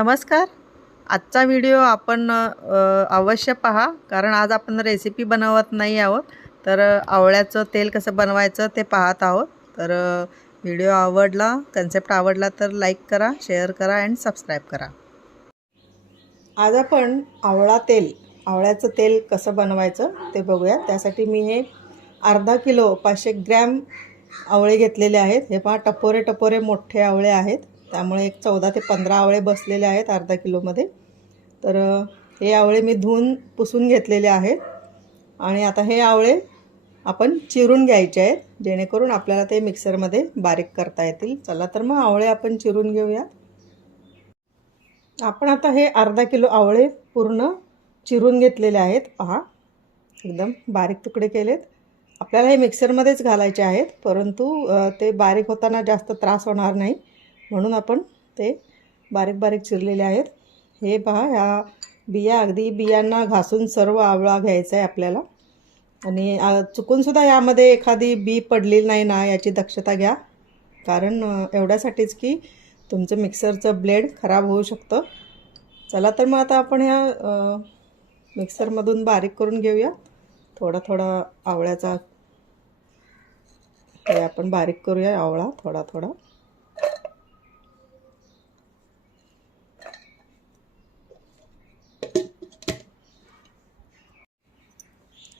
नमस्कार. आजचा व्हिडिओ आपण अवश्य पहा. कारण आज आपण रेसिपी बनवत नाही आहोत. तर आवळ्याचं तेल कसं बनवायचं ते पाहत आहोत. तर व्हिडिओ आवडला कन्सेप्ट आवडला तर लाईक करा शेअर करा अँड सबस्क्राईब करा. आज आपण आवळा तेल आवळ्याचं तेल कसं बनवायचं ते बघूया. त्यासाठी मी हे अर्धा किलो पाचशे ग्रॅम आवळे घेतलेले आहेत. हे पहा टपोरे टपोरे मोठे आवळे आहेत. त्यामुळे एक चौदा ते पंधरा आवळे बसलेले आहेत अर्धा किलोमध्ये. तर हे आवळे मी धुवून पुसून घेतलेले आहेत. आणि आता हे आवळे आपण चिरून घ्यायचे आहेत जेणेकरून आपल्याला ते मिक्सरमध्ये बारीक करता येतील. चला तर मग आवळे आपण चिरून घेऊयात. आपण आता हे अर्धा किलो आवळे पूर्ण चिरून घेतलेले आहेत. पहा एकदम बारीक तुकडे केलेत. आपल्याला हे मिक्सरमध्येच घालायचे आहेत परंतु ते बारीक होताना जास्त त्रास होणार नाही. म्हणून आपण ते बारीक बारीक चिरलेले आहेत. हे पहा ह्या बिया अगदी बियांना घासून सर्व आवळा घ्यायचा आहे आपल्याला. आणि चुकूनसुद्धा यामध्ये एखादी बी पडलेली नाही ना याची दक्षता घ्या. कारण एवढ्यासाठीच की तुमचं मिक्सरचं ब्लेड खराब होऊ शकतं. चला तर मग आता आपण ह्या मिक्सरमधून बारीक करून घेऊया. थोडा थोडा आवळ्याचा हे आपण बारीक करूया आवळा थोडा थोडा.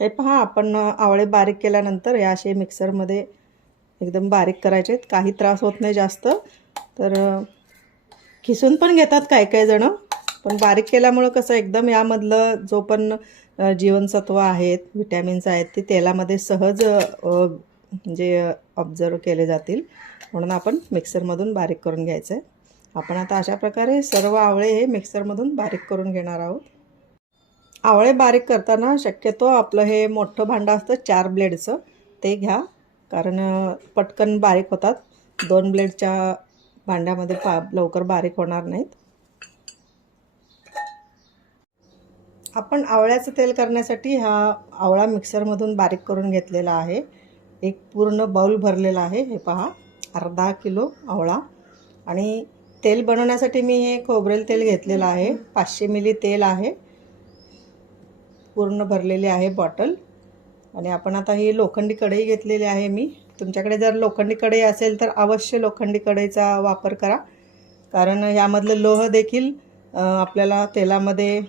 हे पहा आपण आवळे बारीक केल्यानंतर हे असे मिक्सरमध्ये एकदम बारीक करायचे आहेत. काही त्रास होत नाही जास्त. तर खिसून पण घेतात काय काय जणं. पण बारीक केल्यामुळं कसं एकदम यामधलं जो पण जीवनसत्व आहेत व्हिटॅमिन्स आहेत ते तेलामध्ये सहज म्हणजे ऑब्झर्व केले जातील. म्हणून आपण मिक्सरमधून बारीक करून घ्यायचं आहे आपण आता अशा प्रकारे सर्व आवळे हे मिक्सरमधून बारीक करून घेणार आहोत. आवळे बारीक करताना शक्यतो आपलं हे मोठं भांडं असतं चार ब्लेडचं. ते घ्या. कारण पटकन बारीक होतात. दोन ब्लेडच्या भांड्यामध्ये पा लवकर बारीक होणार नाहीत. आपण आवळ्याचं तेल करण्यासाठी हा आवळा मिक्सरमधून बारीक करून घेतलेला आहे. एक पूर्ण बाऊल भरलेला आहे. हे पहा. अर्धा किलो आवळा. आणि तेल बनवण्यासाठी मी हे खोबरेल तेल घेतलेलं आहे. पाचशे मिली तेल आहे. पूर्ण भरलेली आहे बॉटल. आणि आपण आता ही लोखंडी कढई घेतलेली आहे मी. तुमच्याकडे जर लोखंडी कढई असेल तर अवश्य लोखंडी कढईचा वापर करा. कारण यामधलं लोह देखील आपल्याला तेलामध्ये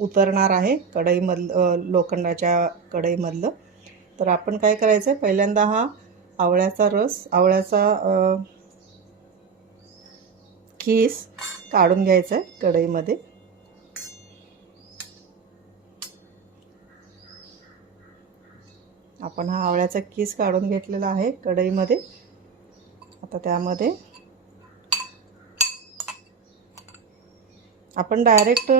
उतरणार आहे कढईमधलं लोखंडाच्या कढईमधलं. तर आपण काय करायचं आहे पहिल्यांदा हा आवळ्याचा रस आवळ्याचा खीस काढून घ्यायचा आहे कढईमध्ये. आपण हा आवळ्याचा किस काढून घेतलेला आहे कढईमध्ये. आता त्यामध्ये आपण डायरेक्ट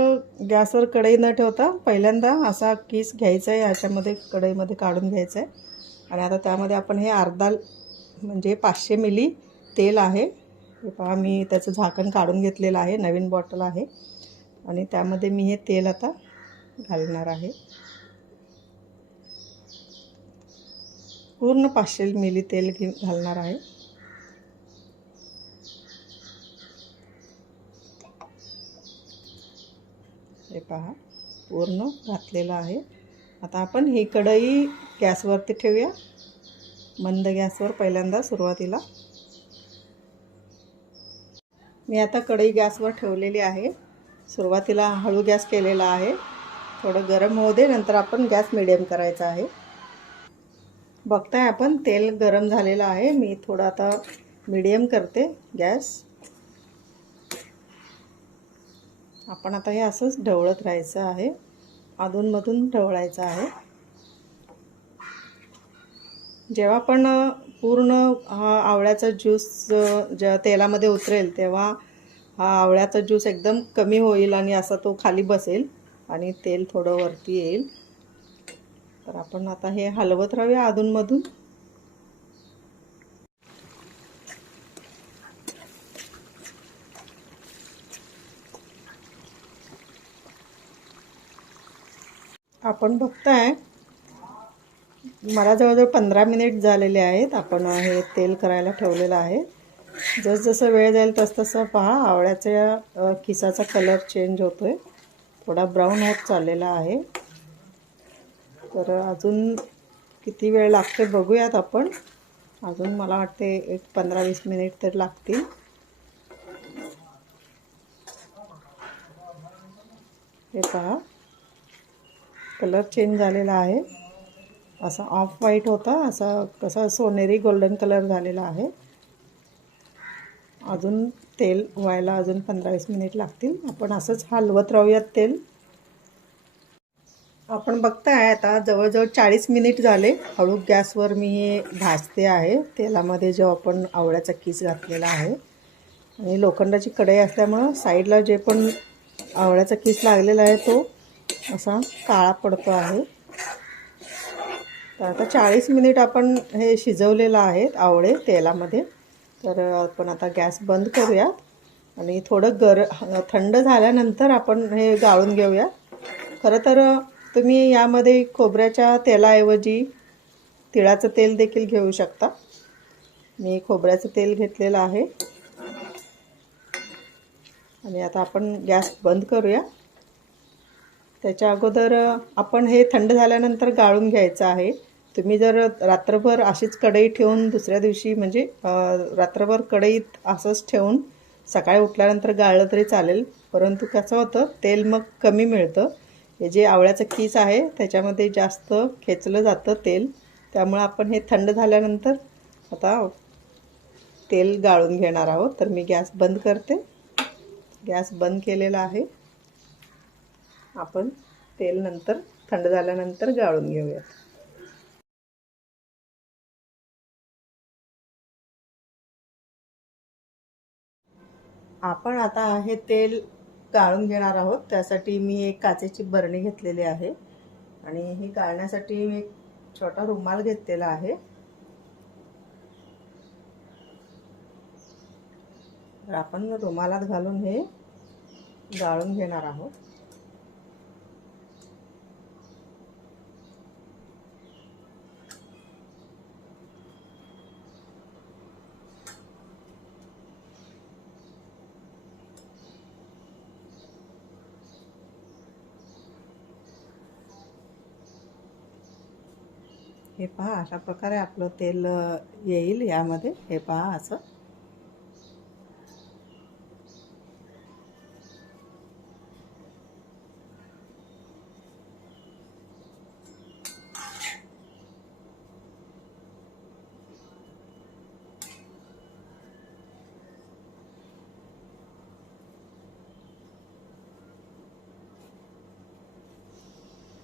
गॅसवर कढई न ठेवता पहिल्यांदा असा किस घ्यायचा आहे याच्यामध्ये कढईमध्ये काढून घ्यायचा आहे आणि आता त्यामध्ये आपण हे अर्धा म्हणजे पाचशे मिली तेल आहे. हे पहा मी त्याचं झाकण काढून घेतलेलं आहे नवीन बॉटल आहे. आणि त्यामध्ये मी हे तेल आता घालणार आहे. पूर्ण पाचशे मिली तेल घे घालणार आहे. हे पहा पूर्ण घातलेलं आहे. आता आपण ही कढई गॅसवरती ठेवूया. मंद गॅसवर पहिल्यांदा सुरुवातीला. मी आता कढई गॅसवर ठेवलेली आहे. सुरुवातीला हळू गॅस केलेला आहे. थोडं गरम होऊ दे नंतर आपण गॅस मिडियम करायचा आहे. बघताय आपण तेल गरम झालेलं आहे. मी थोडं आता मीडियम करते गॅस. आपण आता हे असंच ढवळत राहायचं आहे. अधूनमधून ढवळायचं आहे. जेव्हा पण पूर्ण हा आवळ्याचा ज्यूस ज्या तेलामध्ये उतरेल तेव्हा हा आवळ्याचा ज्यूस एकदम कमी होईल आणि असा तो खाली बसेल आणि तेल थोडं वरती येईल. तर आपण आता हे हलवत राहूया अधूनमधून. आपण बघताय मला जवळजवळ पंधरा मिनिट झालेले आहेत. आपण हे तेल करायला ठेवलेलं आहे. जसजसं वेळ जाईल तसतसं पहा आवळ्याच्या खिसाचा किसाचा कलर चेंज होतोय. थोडा ब्राऊन होत चाललेला आहे. तर अजून किती वेळ लागते बघूयात आपण. अजून मला वाटते एक पंधरा वीस मिनिट तर लागतील. हे पहा. कलर चेंज झालेला आहे. असा ऑफ व्हाईट होता. असा कसा सोनेरी गोल्डन कलर झालेला आहे. अजून तेल व्हायला अजून पंधरा वीस मिनिट लागतील. आपण असंच हलवत राहूयात तेल. आपण बघताय आता जवळजवळ चाळीस मिनिट झाले. हळू गॅसवर मी हे भाजते आहे. तेलामध्ये जो आपण आवळ्याचा किस घातलेला आहे. आणि लोखंडाची कढई असल्यामुळं साईडला जे पण आवळ्याचा किस लागलेला आहे तो असा काळा पडतो आहे. तर आता चाळीस मिनिट आपण हे शिजवलेलं आहे आवळे तेलामध्ये. तर आपण आता गॅस बंद करूयात आणि थोडं गर थंड झाल्यानंतर आपण हे गाळून घेऊया. खरं तर तुम्ही यामध्ये खोबऱ्याच्या तेलाऐवजी तिळाचं तेल देखील घेऊ शकता. मी खोबऱ्याचं तेल घेतलेलं आहे. आणि आता आपण गॅस बंद करूया. त्याच्या अगोदर आपण हे थंड झाल्यानंतर गाळून घ्यायचं आहे. तुम्ही जर रात्रभर अशीच कढई ठेवून दुसऱ्या दिवशी म्हणजे रात्रभर कढईत असंच ठेवून सकाळी उठल्यानंतर गाळलं तरी चालेल. परंतु कसं होतं तेल मग कमी मिळतं. हे जे आवळ्याचं कीस आहे त्याच्यामध्ये जास्त खेचलं जातं तेल. त्यामुळं आपण हे थंड झाल्यानंतर आता तेल गाळून घेणार आहोत. तर मी गॅस बंद करते. गॅस बंद केलेला आहे. आपण तेल नंतर थंड झाल्यानंतर गाळून घेऊयात. आपण आता हे तेल गाळून घेणार आहोत. त्यासाठी मी एक काचेची बरणी घेतलेली आहे. आणि ही गाळण्यासाठी मी एक छोटा रुमाल घेतलेला आहे. तर आपण रुमालात घालून हे गाळून घेणार आहोत. हे पहा अशा प्रकारे आपलं तेल येईल यामध्ये. हे पहा असं.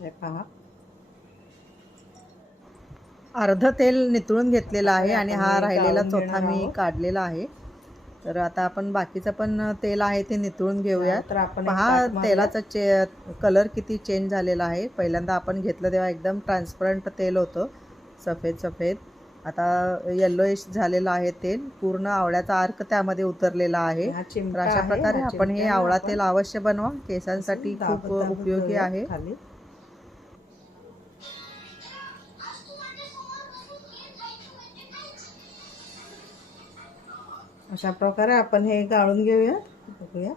हे पहा. अर्ध तेल नितळून घेतलेलं आहे आणि हा राहिलेला चौथा मी. काढलेला आहे. तर आता आपण बाकीचं पण तेल आहे ते नितळून घेऊया. तर आपण पहा. तेलाचा चे कलर किती चेंज झालेला आहे. पहिल्यांदा आपण घेतलं तेव्हा एकदम ट्रान्सपरंट तेल होतं. सफेद सफेद. आता येल्लोइश झालेलं आहे तेल. पूर्ण आवळ्याचा अर्क त्यामध्ये उतरलेला आहे. तर अशा प्रकारे आपण हे आवळा तेल अवश्य बनवा. केसांसाठी खूप उपयोगी आहे. अशा प्रकारे आपण हे गाळून घेऊया बघूया.